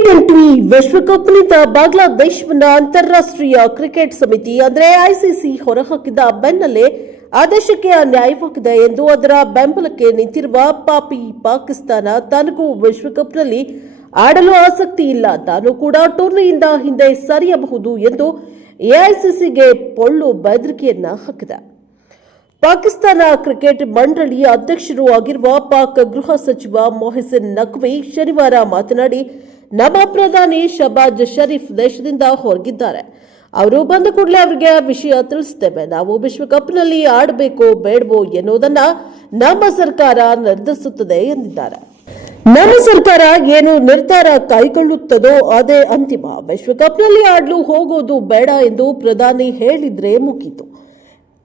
T20 ವಿಶ್ವಕಪ್ನಿಂದ ಬಾಂಗ್ಲಾದೇಶವನ್ನ ಅಂತಾರಾಷ್ಟ್ರೀಯ cricket ಸಮಿತಿ ಅಂದರೆ ಐಸಿಸಿ ಹೊರಹಾಕಿದ ಬೆನ್ನಲ್ಲೇ ಆ ದೇಶಕ್ಕೆ ಅನ್ಯಾಯವಾಗಿದೆ ಎಂದು ಅದರ ಬೆಂಬಲಕ್ಕೆ ನಿಂತಿರುವ ಪಾಪಿ ಪಾಕಿಸ್ತಾನ ತನಗೂ ವಿಶ್ವಕಪ್ನಲ್ಲಿ ಆಡಲು ಆಸಕ್ತಿ ಇಲ್ಲ, ತಾನು ಕೂಡ ಟೂರ್ನಿಯಿಂದ ಹಿಂದೆ ಸರಿಯಬಹುದು ಎಂದು ಎಐಸಿಸಿಗೆ ಪೊಳ್ಳು ಬೆದರಿಕೆಯನ್ನ ಹಾಕಿದೆ. ಪಾಕಿಸ್ತಾನ ಕ್ರಿಕೆಟ್ ಮಂಡಳಿಯ ಅಧ್ಯಕ್ಷರೂ ಆಗಿರುವ ಪಾಕ್ ಗೃಹ ಸಚಿವ ಮೊಹಸಿನ್ ನಖ್ವಿ ಶನಿವಾರ ಮಾತನಾಡಿ, ನಮ್ಮ ಪ್ರಧಾನಿ ಶಹಬಾಜ್ ಶರೀಫ್ ದೇಶದಿಂದ ಹೊರಗಿದ್ದಾರೆ. ಅವರು ಬಂದ ಕೂಡಲೇ ಅವರಿಗೆ ವಿಷಯ ತಿಳಿಸುತ್ತೇವೆ. ನಾವು ವಿಶ್ವಕಪ್ನಲ್ಲಿ ಆಡಬೇಕೋ ಬೇಡವೋ ಎನ್ನುವುದನ್ನ ನಮ್ಮ ಸರ್ಕಾರ ನಿರ್ಧರಿಸುತ್ತದೆ ಎಂದಿದ್ದಾರೆ. ನಮ್ಮ ಸರ್ಕಾರ ಏನು ನಿರ್ಧಾರ ಕೈಗೊಳ್ಳುತ್ತದೋ ಅದೇ ಅಂತಿಮ. ವಿಶ್ವಕಪ್ನಲ್ಲಿ ಆಡಲು ಹೋಗೋದು ಬೇಡ ಎಂದು ಪ್ರಧಾನಿ ಹೇಳಿದ್ರೆ ಮುಗೀತು.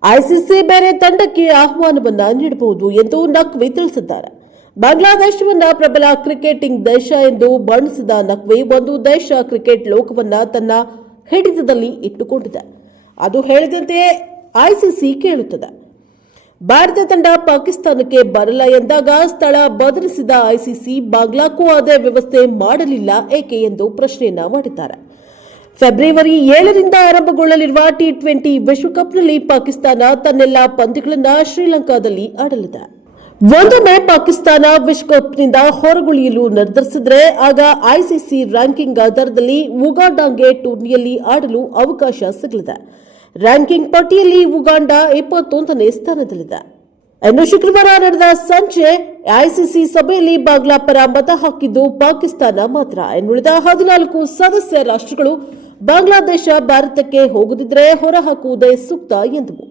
ಐಸಿಸಿ ಬೇರೆ ತಂಡಕ್ಕೆ ಆಹ್ವಾನವನ್ನ ನೀಡಬಹುದು ಎಂದು ನಖ್ವಿ ತಿಳಿಸಿದ್ದಾರೆ. ಬಾಂಗ್ಲಾದೇಶವನ್ನ ಪ್ರಬಲ ಕ್ರಿಕೆಟಿಂಗ್ ದೇಶ ಎಂದು ಬಣ್ಣಿಸಿದ ನಖ್ವಿ, ಒಂದು ದೇಶ ಕ್ರಿಕೆಟ್ ಲೋಕವನ್ನ ತನ್ನ ಹಿಡಿತದಲ್ಲಿ ಇಟ್ಟುಕೊಂಡಿದೆ, ಅದು ಹೇಳಿದಂತೆಯೇ ಐಸಿಸಿ ಕೇಳುತ್ತದೆ. ಭಾರತ ತಂಡ ಪಾಕಿಸ್ತಾನಕ್ಕೆ ಬರಲ್ಲ ಎಂದಾಗ ಸ್ಥಳ ಬದಲಿಸಿದ ಐಸಿಸಿ ಬಾಂಗ್ಲಾಕ್ಕೂ ಅದೇ ವ್ಯವಸ್ಥೆ ಮಾಡಲಿಲ್ಲ ಏಕೆ ಎಂದು ಪ್ರಶ್ನೆಯನ್ನ ಮಾಡಿದ್ದಾರೆ. ಫೆಬ್ರವರಿ 7ರಿಂದ ಆರಂಭಗೊಳ್ಳಲಿರುವ T20 ವಿಶ್ವಕಪ್ನಲ್ಲಿ ಪಾಕಿಸ್ತಾನ ತನ್ನೆಲ್ಲ ಪಂದ್ಯಗಳನ್ನು ಶ್ರೀಲಂಕಾದಲ್ಲಿ ಆಡಲಿದೆ. ಒಂದೊಮ್ಮೆ ಪಾಕಿಸ್ತಾನ ವಿಶ್ವಕಪ್ನಿಂದ ಹೊರಗುಳಿಯಲು ನಿರ್ಧರಿಸಿದರೆ ಆಗ ಐಸಿಸಿ ರ್ಯಾಂಕಿಂಗ್ ಆಧಾರದಲ್ಲಿ ಉಗಾಂಡಾಗೆ ಟೂರ್ನಿಯಲ್ಲಿ ಆಡಲು ಅವಕಾಶ ಸಿಗಲಿದೆ. ರ್ಯಾಂಕಿಂಗ್ ಪಟ್ಟಿಯಲ್ಲಿ ಉಗಾಂಡ 21ನೇ ಸ್ಥಾನದಲ್ಲಿದೆ. ಇನ್ನು ಶುಕ್ರವಾರ ನಡೆದ ಸಂಜೆ ಐಸಿಸಿ ಸಭೆಯಲ್ಲಿ ಬಾಂಗ್ಲಾ ಪರ ಮತ ಹಾಕಿದ್ದು ಪಾಕಿಸ್ತಾನ ಮಾತ್ರ. ಇನ್ನುಳಿದ 14 ಸದಸ್ಯ ರಾಷ್ಟ್ರಗಳು ಬಾಂಗ್ಲಾದೇಶ ಭಾರತಕ್ಕೆ ಹೋಗದಿದ್ದರೆ ಹೊರಹಾಕುವುದೇ ಸೂಕ್ತ ಎಂದವು.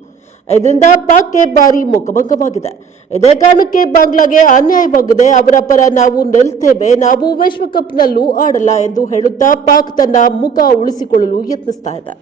ಇದರಿಂದ ಪಾಕ್ಗೆ ಭಾರಿ ಮುಖಭಂಗವಾಗಿದೆ. ಇದೇ ಕಾರಣಕ್ಕೆ ಬಾಂಗ್ಲಾಗೆ ಅನ್ಯಾಯವಾಗಿದೆ, ಅವರ ಪರ ನಾವು ನಿಲ್ತೇವೆ, ನಾವು ವಿಶ್ವಕಪ್ನಲ್ಲೂ ಆಡಲ್ಲ ಎಂದು ಹೇಳುತ್ತಾ ಪಾಕ್ ತನ್ನ ಮುಖ ಉಳಿಸಿಕೊಳ್ಳಲು ಯತ್ನಿಸ್ತಾ ಇದೆ.